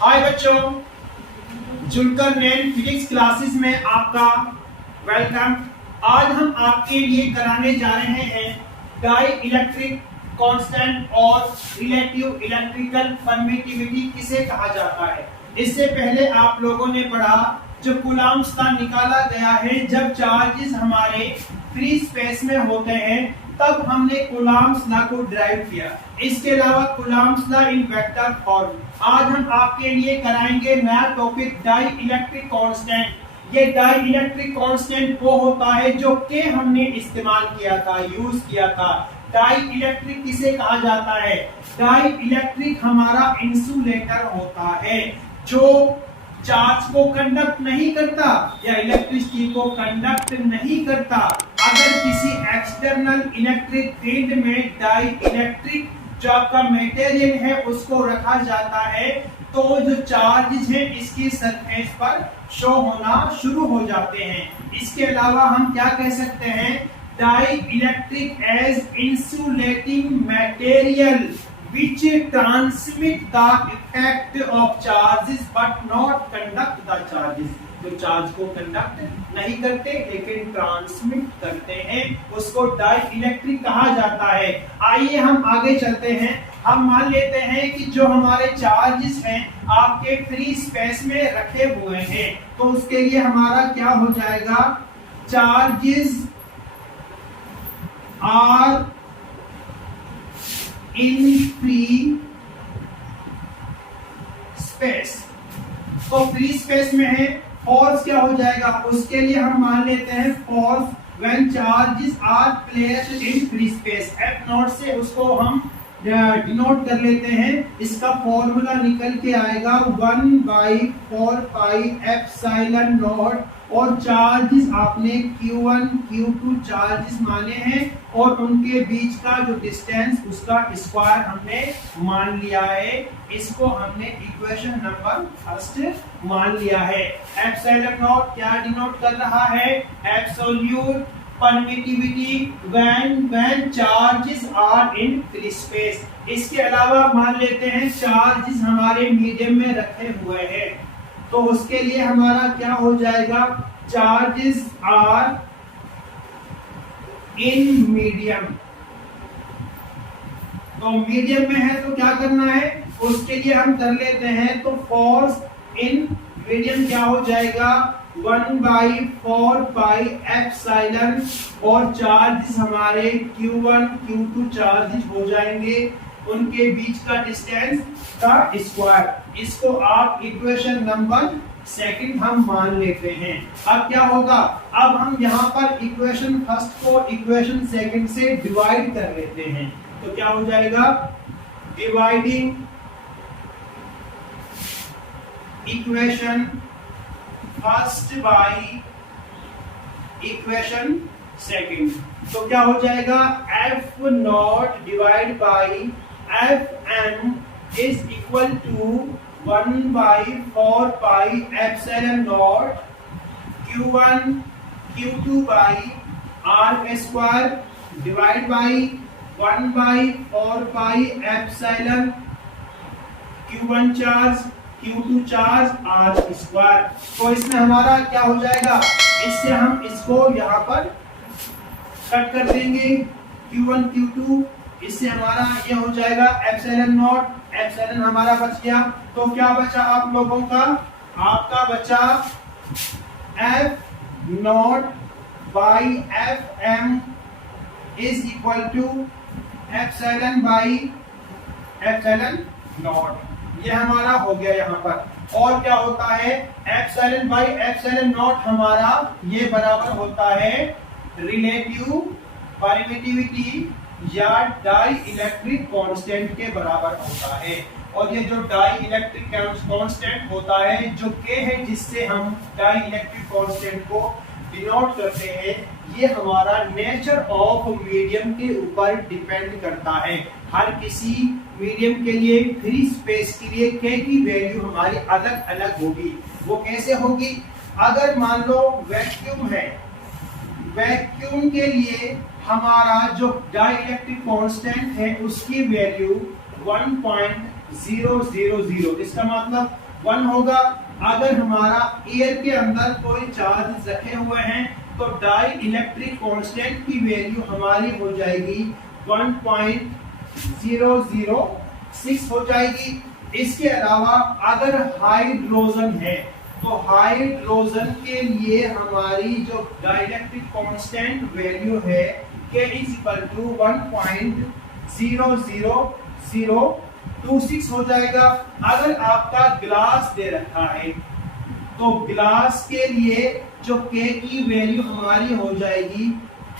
हाय बच्चों, जुलकर नैन physics classes में आपका वेलकम। आज हम आपके लिए कराने जा रहे हैं डाई इलेक्ट्रिक कांस्टेंट और रिलेटिव इलेक्ट्रिकल परमिटिविटी किसे कहा जाता है। इससे पहले आप लोगों ने पढ़ा जो कूलम्ब्स का निकाला गया है जब चार्जेस हमारे फ्री स्पेस में होते हैं तब हमने कूलम्ब्स लॉ को डिराइव किया। इसके अलावा Coulomb's law in vector form. आज हम आपके लिए कराएंगे नया टॉपिक डाई इलेक्ट्रिक कांस्टेंट। ये डाई इलेक्ट्रिक कांस्टेंट वो होता है जो के हमने इस्तेमाल किया था, यूज किया था। डाई इलेक्ट्रिक किसे कहा जाता है? डाई इलेक्ट्रिक हमारा इंसुलेटर होता है जो चार्ज को कंडक्ट नहीं करता या इलेक्ट्रिसिटी को कंडक्ट नहीं करता। अगर किसी एक्सटर्नल इलेक्ट्रिक फील्ड में डाई इलेक्ट्रिक जो आपका मटेरियल है उसको रखा जाता है तो जो चार्जेस हैं इसकी सरफेस पर शो होना शुरू हो जाते हैं। इसके अलावा हम क्या कह सकते हैं? Dielectric as insulating material which transmit the effect of charges but not conduct the charges। जो चार्ज को कंडक्ट नहीं करते लेकिन ट्रांसमिट करते हैं उसको डाई इलेक्ट्रिक कहा जाता है। आइए हम आगे चलते हैं। हम मान लेते हैं कि जो हमारे चार्जेस हैं आपके फ्री स्पेस में रखे हुए हैं तो उसके लिए हमारा क्या हो जाएगा? Charges are in free space. तो फ्री स्पेस में है, फोर्स क्या हो जाएगा? उसके लिए हम मान लेते हैं force when charges are placed in free space. F not से उसको हम डिनोट कर लेते हैं। इसका फॉर्मूला निकल के आएगा 1/4 पाई एप्सिलॉन नॉट और चार्जेस आपने Q1 Q2 चार्जेस माने हैं और उनके बीच का जो डिस्टेंस उसका स्क्वायर हमने मान लिया है। इसको हमने इक्वेशन नंबर फर्स्ट मान लिया है। एप्सिलॉन नॉट क्या डिनोट कर रहा है? Absolute permittivity when charges are in free space. इसके अलावा मान लेते हैं चार्जेस हमारे मीडियम में रखे हुए हैं तो उसके लिए हमारा क्या हो जाएगा? Charges are in medium. तो मीडियम में है तो क्या करना है उसके लिए हम कर लेते हैं। तो फोर्स इन मीडियम क्या हो जाएगा? 1/4 पाई एप्सिलॉन और चार्जेस हमारे Q1 Q2 चार्जेस हो जाएंगे उनके बीच का डिस्टेंस का स्क्वायर। इसको आप इक्वेशन नंबर सेकंड हम मान लेते हैं। अब क्या होगा? अब हम यहाँ पर इक्वेशन फर्स्ट को इक्वेशन सेकंड से डिवाइड कर लेते हैं तो क्या हो जाएगा? Dividing equation first by equation second तो क्या हो जाएगा? F not divide by F N is equal to 1/4 pi epsilon not Q1 Q2 by R square divide by 1/4 pi epsilon Q1 charge Q2 charge R square. तो इसमें हमारा क्या हो जाएगा? इससे हम इसको यहाँ पर कट कर देंगे Q1 Q2। इससे हमारा ये हो जाएगा एप्सिलॉन नॉट। एप्सिलॉन हमारा बच गया तो क्या बचा आप लोगों का? आपका बचा F not by F M is equal to epsilon by epsilon not. ये हमारा हो गया यहाँ पर। और क्या होता है? एप्सिलॉन बाई एप्सिलॉन नॉट हमारा ये बराबर होता है रिलेटिव परमिटिविटी या डाई इलेक्ट्रिक कांस्टेंट के बराबर होता है। और ये जो डाई इलेक्ट्रिक कांस्टेंट होता है जो के है जिससे हम डाई इलेक्ट्रिक कांस्टेंट को डिनोट करते हैं ये हमारा नेचर ऑफ मीडियम के ऊपर डिपेंड करता है। हर किसी मीडियम के लिए फ्री स्पेस के लिए के की वैल्यू हमारी अलग अलग होगी। वो कैसे होगी? अगर मान लो वैक्यूम है, वैक्यूम के लिए हमारा जो डाई इलेक्ट्रिक कांस्टेंट है उसकी वैल्यू 1.000। इसका मतलब 1 होगा। अगर हमारा एयर के अंदर कोई चार्ज रखे हुए हैं तो डाई इलेक्ट्रिक कांस्टेंट की वैल्यू हमारी हो जाएगी 1.006 हो जाएगी। इसके अलावा अगर हाइड्रोजन है तो हाइड्रोजन के लिए हमारी जो डाइलेक्ट्रिक कांस्टेंट वैल्यू है K = 1.00026 हो जाएगा। अगर आपका ग्लास दे रखा है तो ग्लास के लिए जो K की वैल्यू हमारी हो जाएगी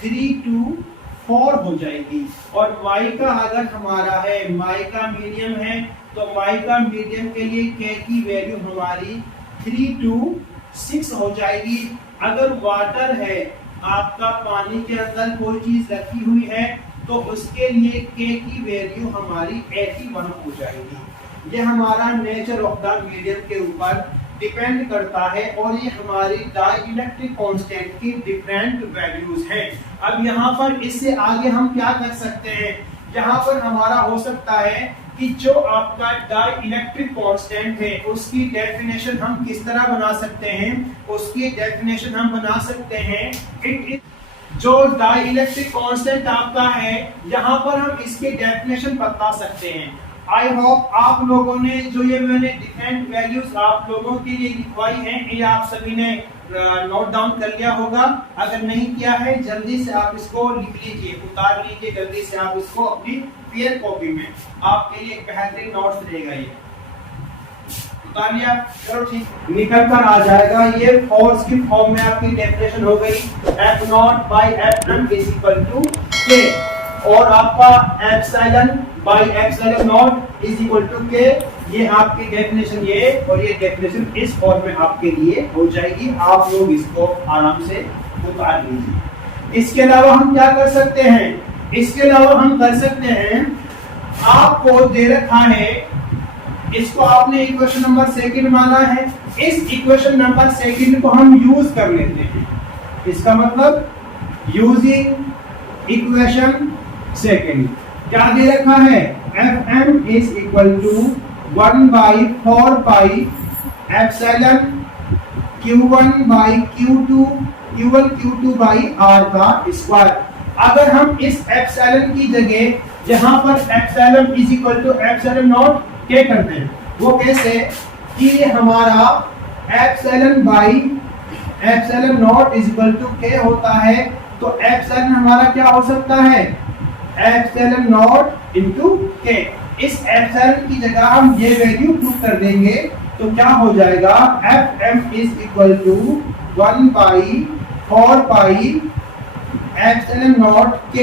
324 हो जाएगी। और माइका अगर हमारा है, माइका मीडियम है तो माइका मीडियम के लिए K की वैल्यू हमारी 326 हो जाएगी। अगर वाटर है, आपका पानी के अंदर कोई चीज रखी हुई है तो उसके लिए K की वैल्यू हमारी 81 हो जाएगी। ये हमारा नेचर ऑफ द मीडियम के ऊपर डिपेंड करता है और ये हमारी डाइलेक्ट्रिक कांस्टेंट की डिफरेंट वैल्यूज हैं। अब यहाँ पर इससे आगे हम क्या कर सकते हैं, यहाँ पर हमारा हो सकता है कि जो आपका डाइलेक्ट्रिक कांस्टेंट है उसकी डेफिनेशन हम किस तरह बना सकते हैं, उसकी डेफिनेशन हम बना सकते हैं जो डाइलेक्ट्रिक कांस्टेंट आपका है यहाँ पर हम इसके डेफिनेशन बता सकते हैं। आई होप आप लोगों ने जो ये मैंने डिफरेंट वैल्यूज आप लोगों के लिए लिखवाई हैं ये आप सभी ने नोट डाउन कर लिया होगा। अगर नहीं किया है जल्दी से आप इसको लिख लीजिए, उतार लीजिए जल्दी से आप इसको अपनी पेयर कॉपी में, आपके लिए एक बेहतरीन नोट्स रहेगा। ये उतार लिया, चलो ठीक, निकल कर आ जाएगा। ये फोर्स की फॉर्म में आपकी डेफिनेशन हो गई F0/Fm = K और आपका ε/ε0 = K। ये आपकी डेफिनेशन ये और ये डेफिनेशन इस फॉर्म में आपके लिए हो जाएगी। आप लोग इसको आराम से उतार लीजिए। इसके अलावा हम क्या कर सकते हैं, इसके अलावा हम कर सकते हैं, आपको दे रखा है, इसको आपने इक्वेशन नंबर 2 माना है, इस इक्वेशन नंबर 2 को हम यूज कर लेते हैं। इसका मतलब यूजिंग इक्वेशन 2 क्या दे रखा है, Fm = 1/4πε Q1/Q2 Q1Q2/R का स्क्वायर। अगर हम इस एप्सिलॉन की जगह यहाँ पर एप्सिलॉन = ε0 K करते हैं, वो कैसे कि हमारा ε/ε0 K होता है तो एप्सिलॉन हमारा क्या हो सकता है, ε0 × K। इस एप्सिलॉन की जगह हम ये वैल्यू पुट कर देंगे तो क्या हो जाएगा, Fm = 1/4πε0 K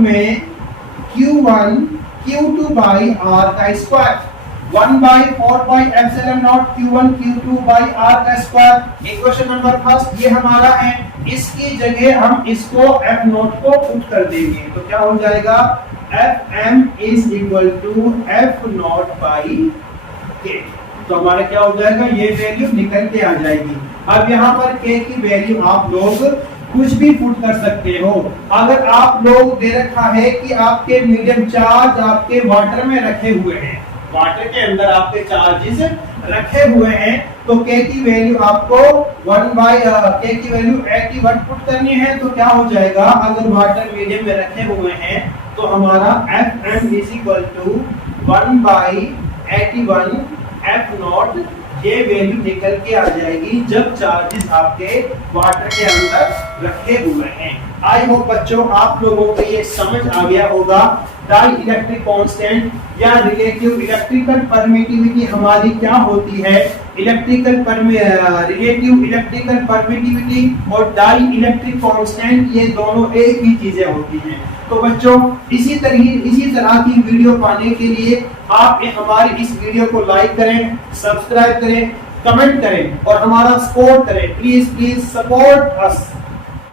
में Q1 Q2/R का स्क्वायर। 1/4πε0 Q1 Q2/R का स्क्वायर इक्वेशन नंबर 1 ये हमारा है। इसकी जगह हम इसको F0 को पुट कर देंगे तो क्या हो जाएगा, Fm = F0/K। तो हमारा क्या हो जाएगा, ये वैल्यू निकल के आ जाएगी। अब यहाँ पर K की वैल्यू आप लोग कुछ भी पुट कर सकते हो। अगर आप लोग दे रखा है कि आपके मीडियम चार्ज आपके वाटर में रखे हुए हैं, वाटर के अंदर आपके चार्जेस रखे हुए हैं तो K की वैल्यू आपको K की वैल्यू 81 पुट करनी है तो क्या हो जाएगा, अगर वाटर मीडियम में रखे हुए हैं तो हमारा Fm = 1/81 F0 ये वैल्यू निकल के आ जाएगी जब चार्जेस आपके वाटर के अंदर रखे हुए हैं। आई होप बच्चों आप लोगों को ये समझ आ गया होगा डाइलेक्ट्रिक कांस्टेंट या रिलेटिव इलेक्ट्रिकल परमिटिविटी हमारी क्या होती है। रिलेटिव इलेक्ट्रिकल परमिटिविटी और डाइलेक्ट्रिक कांस्टेंट ये दोनों एक ही चीजें होती हैं। तो बच्चों इसी तरह की वीडियो पाने के लिए आप हमारे इस वीडियो को लाइक करें, सब्सक्राइब करें, कमेंट करें और हमारा सपोर्ट करें। Please support us.